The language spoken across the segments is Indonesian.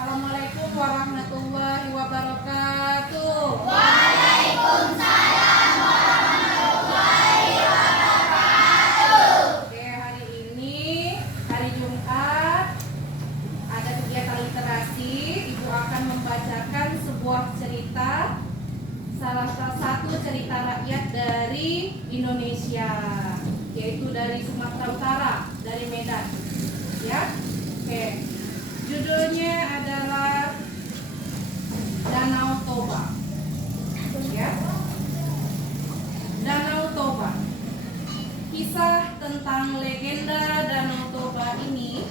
Assalamualaikum warahmatullahi wabarakatuh. Waalaikumsalam warahmatullahi wabarakatuh. Oke, hari ini hari Jumat ada kegiatan literasi. Ibu akan membacakan sebuah cerita, salah satu cerita rakyat dari Indonesia, yaitu dari Sumatera Utara, dari Medan. Ya, oke. Judulnya adalah Danau Toba. Ya. Danau Toba. Kisah tentang legenda Danau Toba ini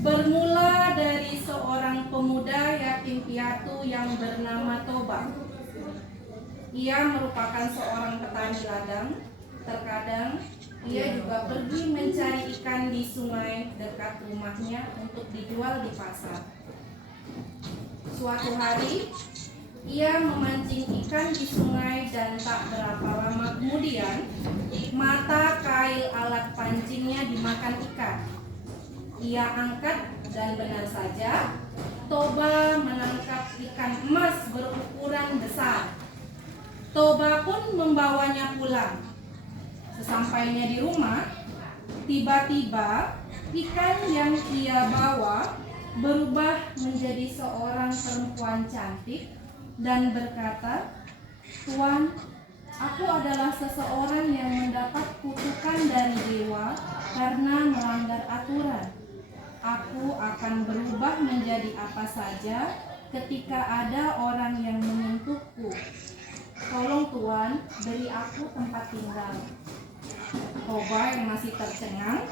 bermula dari seorang pemuda yatim piatu yang bernama Toba. Ia merupakan seorang petani ladang. Terkadang ia juga pergi mencari ikan di sungai dekat rumahnya untuk dijual di pasar. Suatu hari, ia memancing ikan di sungai dan tak berapa lama kemudian, mata kail alat pancingnya dimakan ikan. Ia angkat dan benar saja, Toba menangkap ikan emas berukuran besar. Toba pun membawanya pulang. Sesampainya di rumah, tiba-tiba ikan yang ia bawa berubah menjadi seorang perempuan cantik dan berkata, "Tuan, aku adalah seseorang yang mendapat kutukan dari dewa karena melanggar aturan. Aku akan berubah menjadi apa saja ketika ada orang yang menyentuhku. Tolong Tuan, beri aku tempat tinggal." Toba yang masih tercengang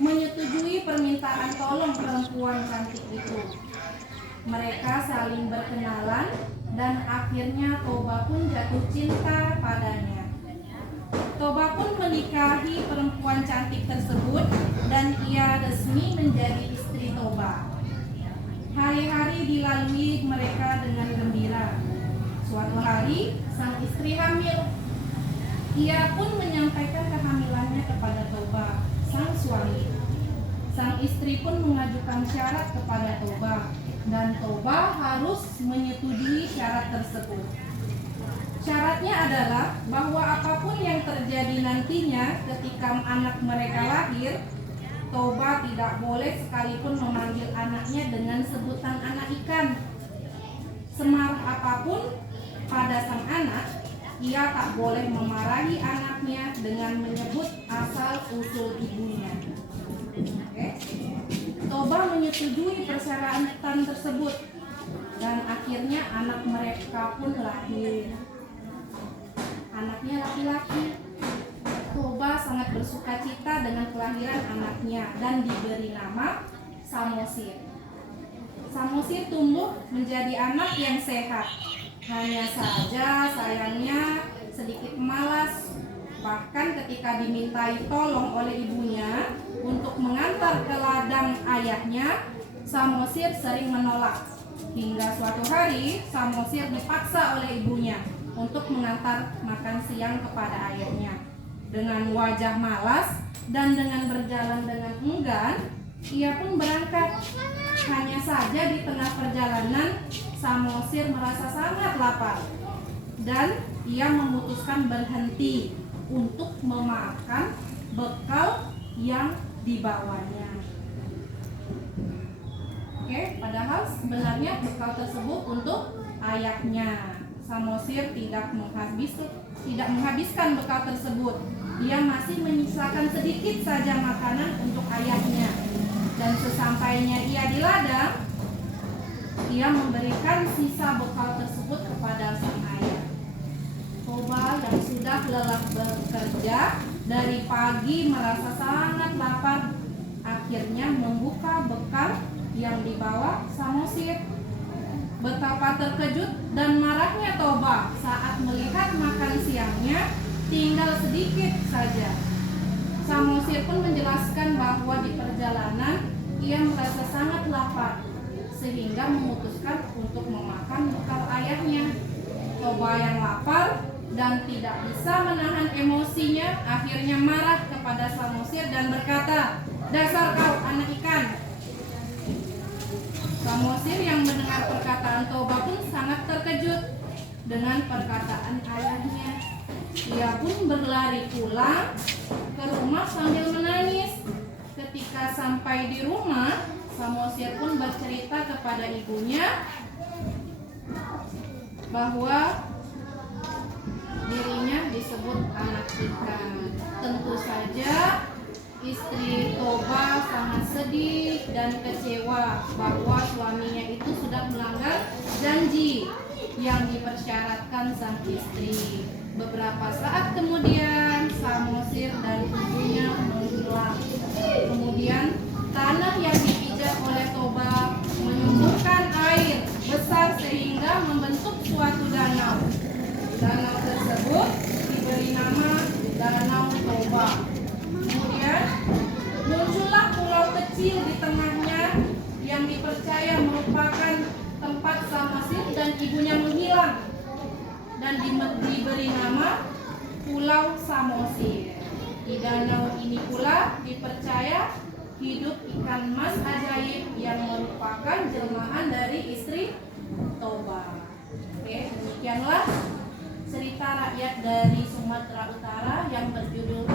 menyetujui permintaan tolong perempuan cantik itu. Mereka saling berkenalan dan akhirnya Toba pun jatuh cinta padanya. Toba pun menikahi perempuan cantik tersebut dan ia resmi menjadi istri Toba. Hari-hari dilalui mereka dengan gembira. Suatu hari sang istri hamil. Ia pun menyampaikan kehamilannya kepada Toba, sang suami. Sang istri pun mengajukan syarat kepada Toba, dan Toba harus menyetujui syarat tersebut. Syaratnya adalah bahwa apapun yang terjadi nantinya ketika anak mereka lahir, Toba tidak boleh sekalipun memanggil anaknya dengan sebutan anak ikan. Semarah apapun pada sang anak, ia tak boleh memarahi anaknya dengan menyebut asal-usul ibunya. Oke. Toba menyetujui persyaratan tersebut dan akhirnya anak mereka pun lahir. Anaknya laki-laki. Toba sangat bersuka cita dengan kelahiran anaknya dan diberi nama Samosir. Samosir tumbuh menjadi anak yang sehat. Hanya saja sayangnya sedikit malas. Bahkan ketika dimintai tolong oleh ibunya untuk mengantar ke ladang ayahnya, Samosir sering menolak. Hingga suatu hari Samosir dipaksa oleh ibunya untuk mengantar makan siang kepada ayahnya. Dengan wajah malas dan dengan berjalan dengan enggan, ia pun berangkat. Hanya saja di tengah perjalanan Samosir merasa sangat lapar dan ia memutuskan berhenti untuk memakan bekal yang dibawanya. Oke, padahal sebenarnya bekal tersebut untuk ayahnya. Samosir tidak menghabiskan bekal tersebut. Ia masih menyisakan sedikit saja makanan untuk ayahnya. Dan sesampainya ia di ladang, ia memberikan sisa bekal tersebut kepada sang ayah. Toba yang sudah lelah bekerja dari pagi merasa sangat lapar, akhirnya membuka bekal yang dibawa Samosir. Betapa terkejut dan marahnya Toba saat melihat makan siangnya tinggal sedikit saja. Samosir pun menjelaskan bahwa di perjalanan ia merasa sangat lapar sehingga memutuskan untuk memakan bekal ayahnya. Toba yang lapar dan tidak bisa menahan emosinya akhirnya marah kepada Samosir dan berkata, "Dasar kau anak ikan, Samosir yang mendengar perkataan Toba pun sangat terkejut dengan perkataan ayahnya. Ia pun berlari pulang ke rumah sambil menangis. Ketika sampai di rumah, Samosir pun bercerita kepada ibunya bahwa dirinya disebut anak ikan. Tentu saja istri Toba sangat sedih dan kecewa bahwa suaminya itu sudah melanggar janji yang dipersyaratkan sang istri. Beberapa saat kemudian Samosir dan ibunya menghilang. Kemudian tanah yang dipijak oleh Toba menyemburkan air besar sehingga membentuk suatu danau. Danau tersebut diberi nama Danau Toba. Kemudian muncullah pulau kecil di tengahnya yang dipercaya merupakan tempat Samosir dan ibunya menghilang dan diberi nama Pulau Samosir. Di danau ini pula dipercaya hidup ikan mas ajaib yang merupakan jelmaan dari istri Toba. Oke, demikianlah cerita rakyat dari Sumatera Utara yang berjudul